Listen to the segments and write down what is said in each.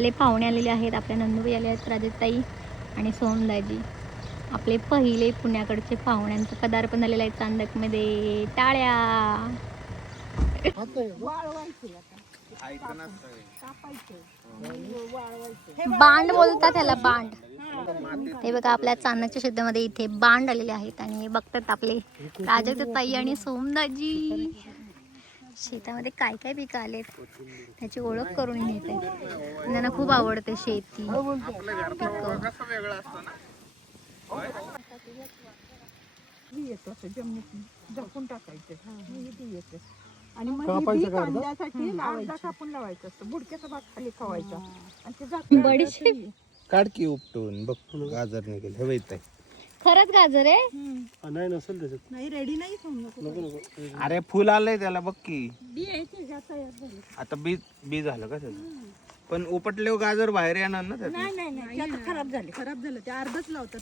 आपले पाहुणे आलेले आहेत, आपल्या नंदुबाई आले आहेत, राजताई आणि सोमदाजी. आपले पहिले पुण्याकडचे पाहुण्यांचं पदार्पण झालेलं आहे चांदकमध्ये. टाळ्या. बांड बोलतात त्याला, बांड. हे बघा आपल्या चांदकच्या शेतामध्ये इथे बांड आलेले आहेत आणि बघतात आपले राजताई आणि सोमदाजी शेतामध्ये काय काय पिकं आलेत त्याची ओळख करून घेते. त्यांना खूप आवडते शेती पिकं. झाकून टाकायचं आणि मग कांद्यासाठी कापून लावायचं असतं. बुडक्याचा भाग खाली खवायचा आणि ते झाकून बडीशेप काढकी उपटून बघ गाजर निघेल. हे माहित आहे खरंच गाजर आहे? नाही नसेल त्याच्यात. नाही रेडी नाही नको. अरे फुल आलंय त्याला बघ की. बी आहे ते तयार झाले. आता बी झालं का त्याचं? पण उपटले गाजर बाहेर येणार ना त्यात. नाही आता खराब झालं ते अर्धच लावतात.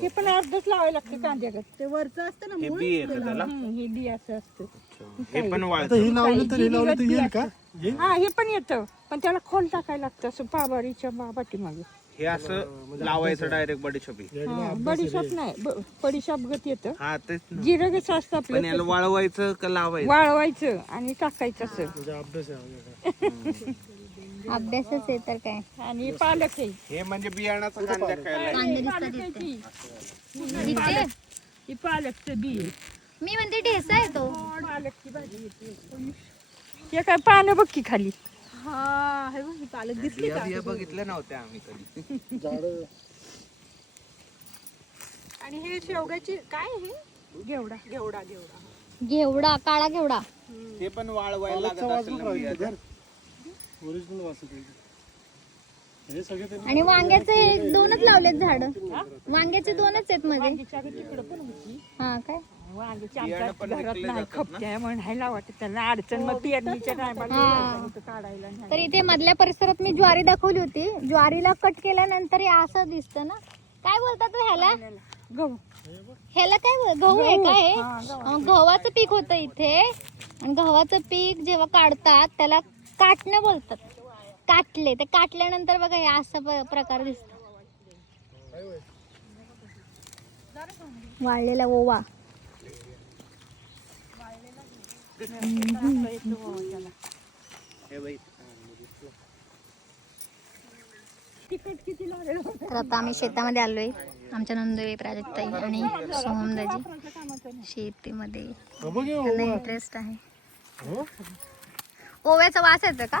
ते पण अर्धच लावायला लागते कांद्यागत. ते वरचं असतं ना हे मूळ, बी येतं त्याला. हे बी असं असतं. हे पण वाळतं. हा हे पण येतं पण त्याला खोल टाकायला लागतं असं पाबारीच्या पाठीमागे. हे असं लावायचं डायरेक्ट बडीशोपी. बडीशॉप नाही बडीशॉप गत येतं. हा तेच ना. जिरं कसं असतं पण आपलं याला वाळवायचं का लावायचं? वाळवायचं आणि टाकायचं असं. अभ्यासच आहे तर काय. आणि पालक आहे. हे म्हणजे बियाणाचं कांद्या खायला. कांदे पालक दिसतात आहे इथे. ती. दिसते? ही पालकचं बी आहे. मी म्हणते ढेसा आहे तो. पालकची भाजी येते. हे काय पानं बघ की खाली. हा हे बघ पालक दिसली का? बिया बघितल्या नव्हत्या आम्ही कधी. आणि हे शेवग्याची काय हे घेवडा. घेवडा, काळा घेवडा. ते पण वाळवायला लागत असेल ना बिया. आणि वांग्याचे दोनच लावलेत झाड. वांग्याचे दोनच आहेत मध्ये. तिकडं पण होती. हा काय? वांग्याची आमच्या घरात नाही खपत्या म्हणायला वाटत त्यांना अडचण. मग पेरणीच्या टायमाला काढायला नाही. तर इथे मधल्या परिसरात मी ज्वारी दाखवली होती. ज्वारीला कट केल्यानंतर हे असं दिसतं ना. काय बोलतात ह्याला? गहू. ह्याला काय गहू आहे का हे? गव्हाचं पीक होतं इथे. आणि गव्हाचं पीक जेव्हा काढतात त्याला काटणं बोलतात. काटले ते काटल्यानंतर बघा हे असा प्रकार दिसतो. वाळलेला ओवा. तर आता आम्ही शेतामध्ये आलोय. आमच्या नंदुबाई, प्राजक्ताई आणि सोमदाजी शेतीमध्ये त्यांना इंटरेस्ट आहे. ओव्याचा वास येतो का?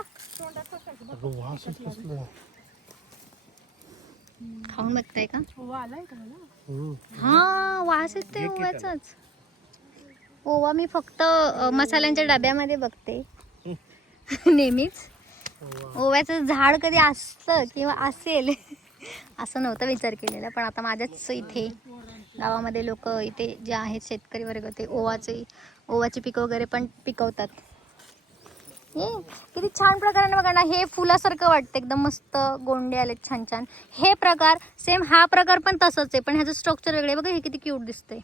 खाऊन बघताय का? हा वास येतोय ओव्याचाच. ओवा मी फक्त मसाल्यांच्या डब्यामध्ये बघते नेहमीच. ओव्याचं झाड कधी असतं किंवा असेल असं नव्हतं विचार केलेला. पण आता माझ्याच इथे गावामध्ये लोक इथे जे आहेत शेतकरी वर्ग ते ओवाची पिकं वगैरे पण पिकवतात. किती छान प्रकाराने बघा ना. हे फुलासारखं वाटतं एकदम मस्त. गोंडे आलेत छान छान. हे प्रकार सेम हा प्रकार पण तसंच आहे पण ह्याचं स्ट्रक्चर वेगळे. बघा हे किती क्यूट दिसतंय.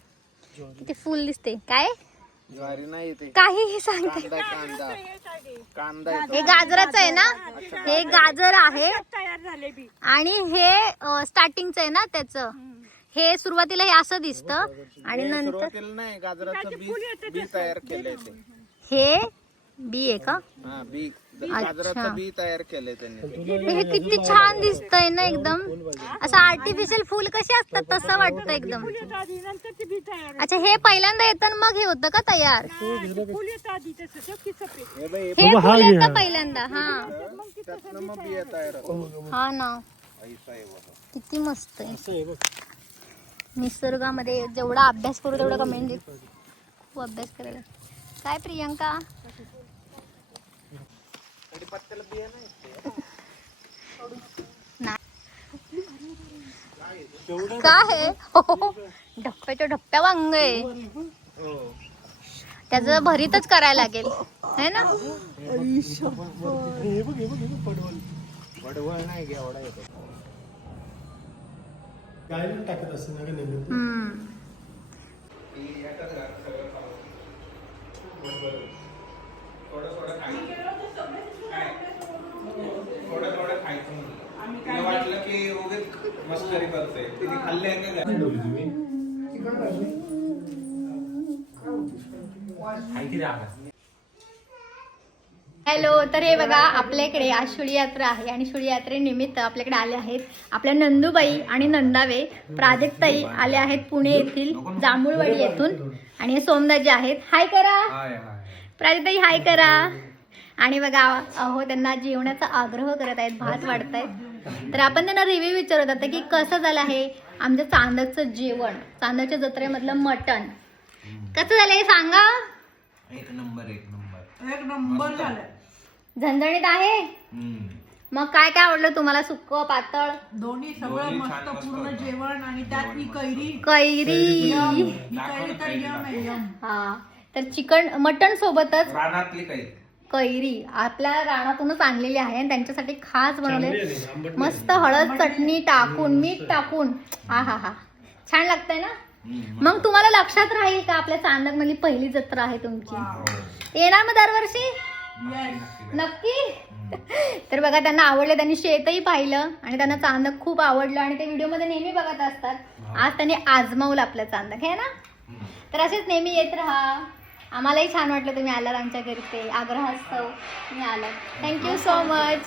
किती फुल दिसते. काय ज्वारी नाही ते काहीही सांगते. कांदा हे गाजराचं आहे ना. हे गाजर आहे तयार झाले बी. आणि हे स्टार्टिंगचं आहे ना त्याचं. हे सुरुवातीला हे असं दिसतं आणि नंतर सुरुवातीला नाही गाजराचं बी तयार केलंय ते. हे बी आहे का? हा बी गाजराचं बी तयार केलंय त्यांनी. हे किती छान दिसतंय ना एकदम. असं आर्टिफिशियल फुल कसे असतात तसं वाटतं एकदम. नंतर ते बी तयार. अच्छा हे पहिल्यांदा येतं मग हे होतं का तयार? फुल येतं आधी तसं की सफेद. हे बाई हे फुल येतं पहिल्यांदा. हा त्यातनं मग बिया तयार होतात. हा ना. ऐसा आहे बघा. किती मस्त आहे. निसर्गामध्ये जेवढा अभ्यास करू तेवढा कमी. म्हणजे खूप अभ्यास करायला. काय प्रियंका? पत्त्याला बिया नाही. काय आहे? ढप्प्याच्या ढप्प्या वांग आहे. त्याचं भरीतच करायला लागेल है ना. पडवळ नाही घेवडा येतो. टाकत असते ना थोडं खायचं तिला वाटलं की उगीच मस्करी करतोय. तिने खाल्ले आहे का काय? ठेवली तुम्ही तिकडं टाकली. हॅलो, तर हे बघा आपल्याकडे आज शुळी यात्रा आहे आणि शुळी यात्रेनिमित्त आपल्याकडे आले आहेत आपल्या नंदूबाई आणि नंदावे. प्राजक्ताई आले आहेत पुणे येथील जांभूळवाडी येथून आणि हे सोमदाजी आहेत. हाय करा प्राजक्ताई, हाय करा. आणि बघा अहो त्यांना जेवणाचा आग्रह करत आहेत, भात वाढतायत. तर आपण त्यांना रिव्ह्यू विचारत होता की कसं झालं आहे आमच्या चांदकचं जेवण, चांदकच्या जत्रेमधलं मटण कसं झालंय सांगा. एक नंबर एक नंबर झालं. झणझणीत आहे. मग काय काय आवडलं तुम्हाला, सुक्क पातळ? दोन्ही सगळं मस्त पूर्ण जेवण आणि त्यात ही कैरी कैरी. ही कैरी तर यम आहे, यम. हा, तर चिकन मटण सोबतच रानातली काही कैरी आपल्या रानातूनच आणलेली आहे आणि त्यांच्यासाठी खास बनवले. चांगली आहे, आंबट मस्त हळद चटणी टाकून मीठ टाकून. हा हा हा, छान लागतंय ना. मग तुम्हाला लक्षात राहील का आपल्या चांदक मधली पहिली जत्रा आहे तुमची. येणार मग दरवर्षी नक्की. तर बघा त्यांना आवडलं, त्यांनी शेतही पाहिलं आणि त्यांना चांदक खूप आवडलं आणि ते व्हिडिओ मध्ये नेहमी बघत असतात. आज त्यांनी आजमावलं आपलं चांदक, है ना. तर असेच नेहमी येत राहा. आम्हालाही छान वाटलं तुम्ही आलात आमच्या घरी, ते आग्रहास्तव तुम्ही आलात. Thank you so much.